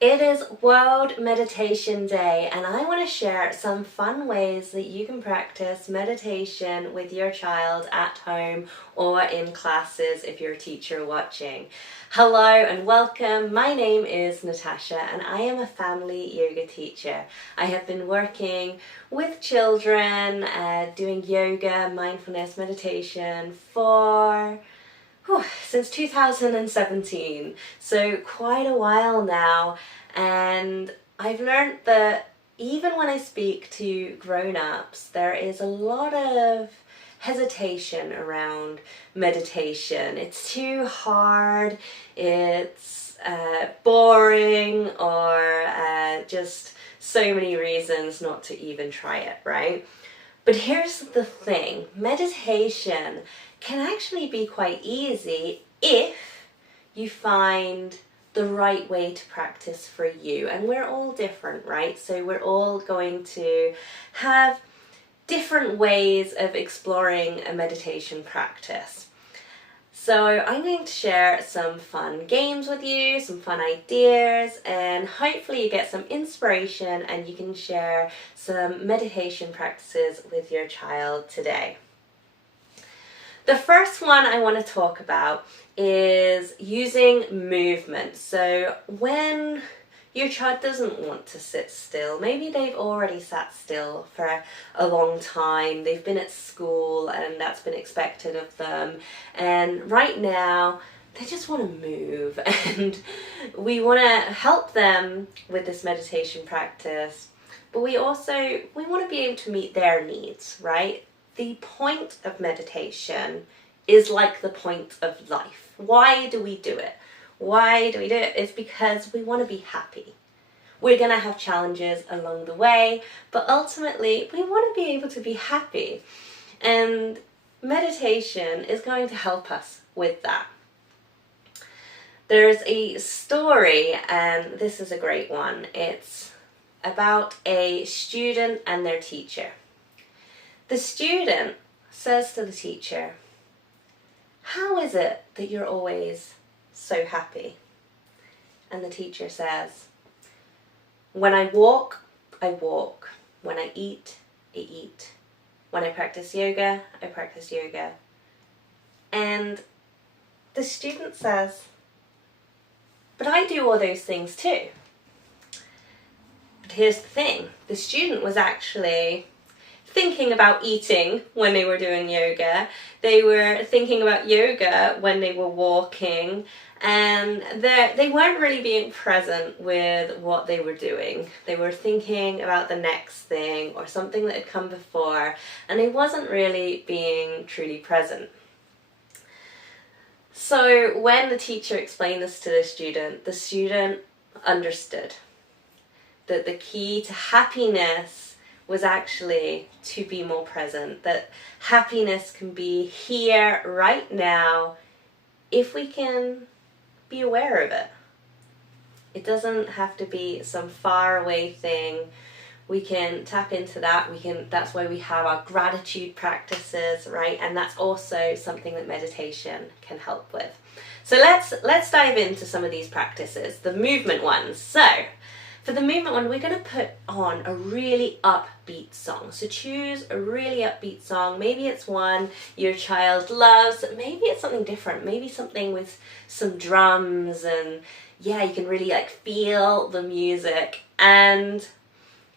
It is World Meditation Day, and I want to share some fun ways that you can practice meditation with your child at home or in classes if you're a teacher watching. Hello and welcome. My name is Natasha, and I am a family yoga teacher. I have been working with children, doing yoga, mindfulness, meditation since 2017, so quite a while now, and I've learned that even when I speak to grown-ups, there is a lot of hesitation around meditation. It's too hard, it's boring, or just so many reasons not to even try it, right? But here's the thing, meditation can actually be quite easy if you find the right way to practice for you. And we're all different, right? So we're all going to have different ways of exploring a meditation practice. So I'm going to share some fun games with you, some fun ideas, and hopefully you get some inspiration and you can share some meditation practices with your child today. The first one I want to talk about is using movement. So when your child doesn't want to sit still, maybe they've already sat still for a long time, they've been at school and that's been expected of them, and right now they just want to move, and we want to help them with this meditation practice, but we want to be able to meet their needs, right? The point of meditation is like the point of life. Why do we do it? Why do we do it? It's because we want to be happy. We're going to have challenges along the way, but ultimately we want to be able to be happy. And meditation is going to help us with that. There's a story, and this is a great one. It's about a student and their teacher. The student says to the teacher, "How is it that you're always so happy?" And the teacher says, "When I walk, I walk. When I eat, I eat. When I practice yoga, I practice yoga." And the student says, "But I do all those things too." But here's the thing, the student was actually thinking about eating when they were doing yoga. They were thinking about yoga when they were walking, and they weren't really being present with what they were doing. They were thinking about the next thing or something that had come before, and they wasn't really being truly present. So when the teacher explained this to the student understood that the key to happiness was actually to be more present, that happiness can be here right now if we can be aware of it. It doesn't have to be some far away thing. We can tap into that. That's why we have our gratitude practices, right? And that's also something that meditation can help with. So let's dive into some of these practices, the movement ones. So for the movement one, we're going to put on a really upbeat song. So choose a really upbeat song. Maybe it's one your child loves. Maybe it's something different. Maybe something with some drums, and yeah, you can really feel the music. And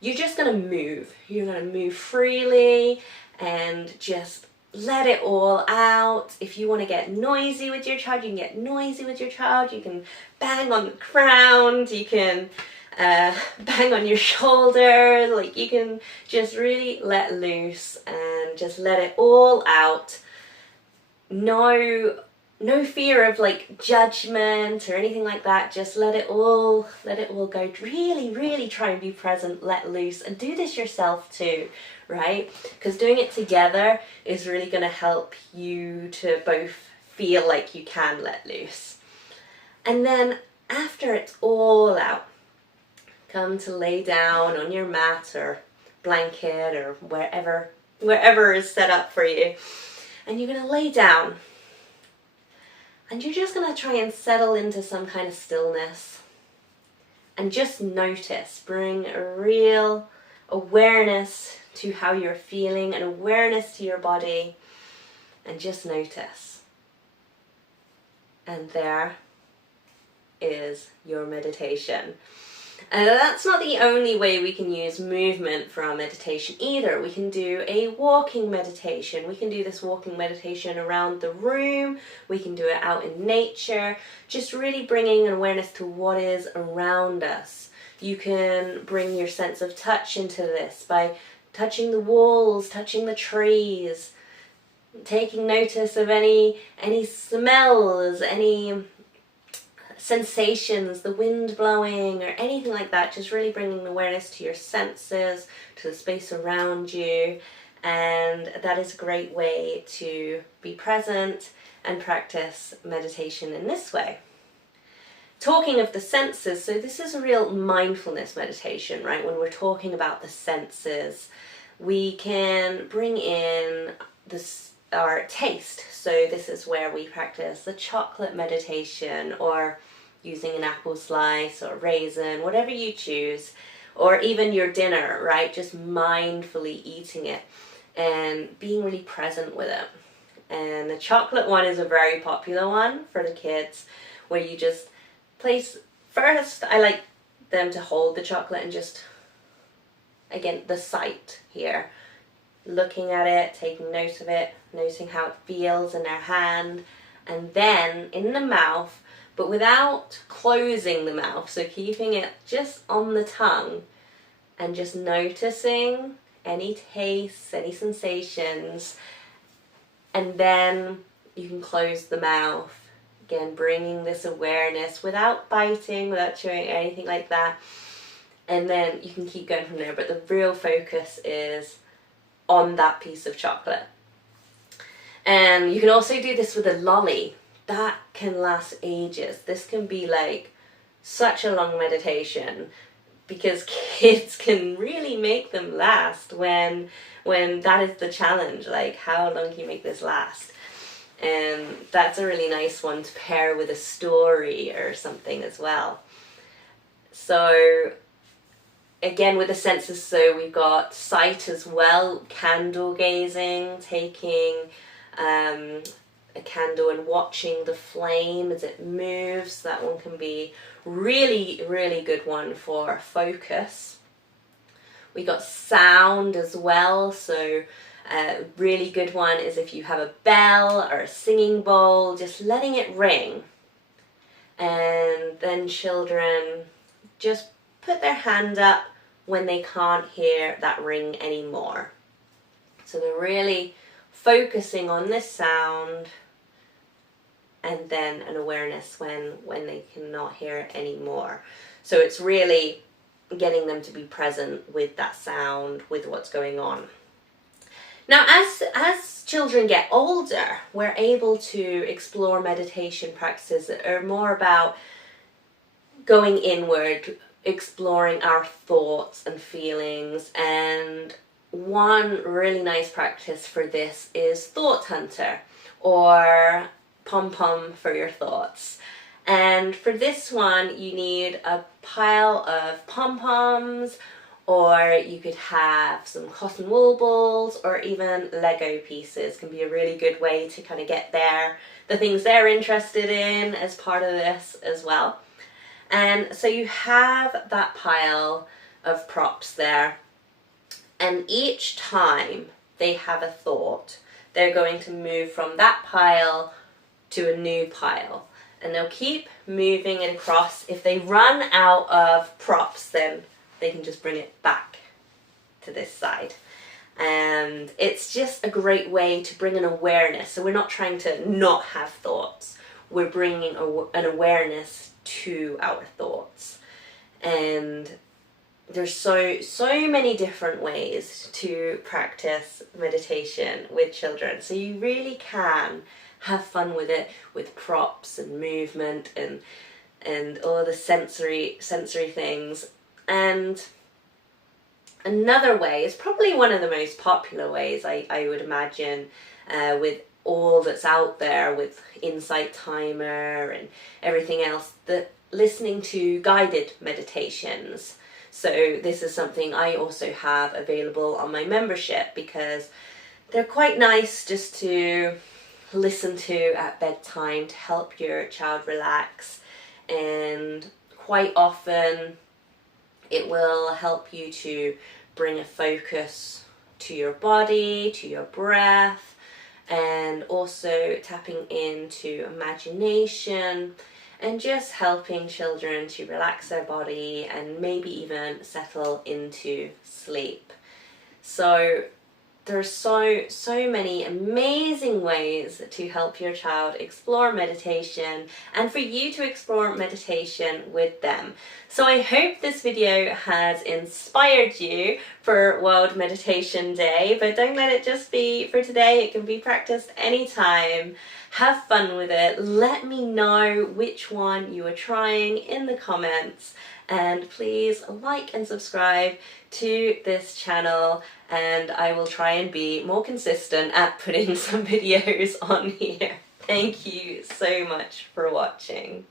you're just going to move. You're going to move freely and just let it all out. If you want to get noisy with your child, you can get noisy with your child. You can bang on the ground. You can bang on your shoulder. You can just really let loose and just let it all out. No fear of judgment or anything like that. Just let it all go. Really try and be present, let loose, and do this yourself too, right? Because doing it together is really going to help you to both feel like you can let loose. And then after it's all out, come to lay down on your mat or blanket or wherever is set up for you. And you're going to lay down. And you're just going to try and settle into some kind of stillness. and just notice. Bring a real awareness to how you're feeling, an awareness to your body, and just notice. And there is your meditation. And that's not the only way we can use movement for our meditation either. We can do a walking meditation. We can do this walking meditation around the room. We can do it out in nature. Just really bringing an awareness to what is around us. You can bring your sense of touch into this by touching the walls, touching the trees, taking notice of any smells, any sensations, the wind blowing or anything like that. Just really bringing awareness to your senses, to the space around you, and that is a great way to be present and practice meditation in this way. Talking of the senses, so this is a real mindfulness meditation, right? When we're talking about the senses, we can bring in our taste. So this is where we practice the chocolate meditation, or using an apple slice or raisin, whatever you choose, or even your dinner, right? Just mindfully eating it and being really present with it. And the chocolate one is a very popular one for the kids, where you just place, first I like them to hold the chocolate and just, again, the sight here, looking at it, taking note of it, noticing how it feels in their hand, and then in the mouth, but without closing the mouth, so keeping it just on the tongue and just noticing any tastes, any sensations, and then you can close the mouth. Again, bringing this awareness without biting, without chewing, anything like that, and then you can keep going from there, but the real focus is on that piece of chocolate. And you can also do this with a lolly. That can last ages. This can be like such a long meditation, because kids can really make them last when that is the challenge, like how long can you make this last? And that's a really nice one to pair with a story or something as well. So again, with the senses, so we've got sight as well, candle gazing, taking a candle and watching the flame as it moves. That one can be really, really good one for focus. We got sound as well, so a really good one is if you have a bell or a singing bowl, just letting it ring. And then children just put their hand up when they can't hear that ring anymore. So they're really focusing on this sound, and then an awareness when they cannot hear it anymore. So it's really getting them to be present with that sound, with what's going on. Now, as children get older, we're able to explore meditation practices that are more about going inward, exploring our thoughts and feelings. And one really nice practice for this is Thought Hunter, or pom-pom for your thoughts. And for this one, you need a pile of pom-poms, or you could have some cotton wool balls, or even Lego pieces can be a really good way to kind of get the things they're interested in as part of this as well. And so you have that pile of props there, and each time they have a thought, they're going to move from that pile to a new pile, and they'll keep moving it across. If they run out of props, then they can just bring it back to this side. And it's just a great way to bring an awareness. So we're not trying to not have thoughts, we're bringing an awareness to our thoughts. And there's so many different ways to practice meditation with children, so you really can have fun with it, with props and movement and all the sensory things. And another way is probably one of the most popular ways, I would imagine, with all that's out there with Insight Timer and everything else, that listening to guided meditations. So this is something I also have available on my membership because they're quite nice just to listen to at bedtime to help your child relax, and quite often it will help you to bring a focus to your body, to your breath, and also tapping into imagination and just helping children to relax their body and maybe even settle into sleep. So there's so many amazing ways to help your child explore meditation and for you to explore meditation with them. So I hope this video has inspired you for World Meditation Day, but don't let it just be for today. It can be practiced anytime. Have fun with it. Let me know which one you are trying in the comments, and please like and subscribe to this channel, and I will try and be more consistent at putting some videos on here. Thank you so much for watching.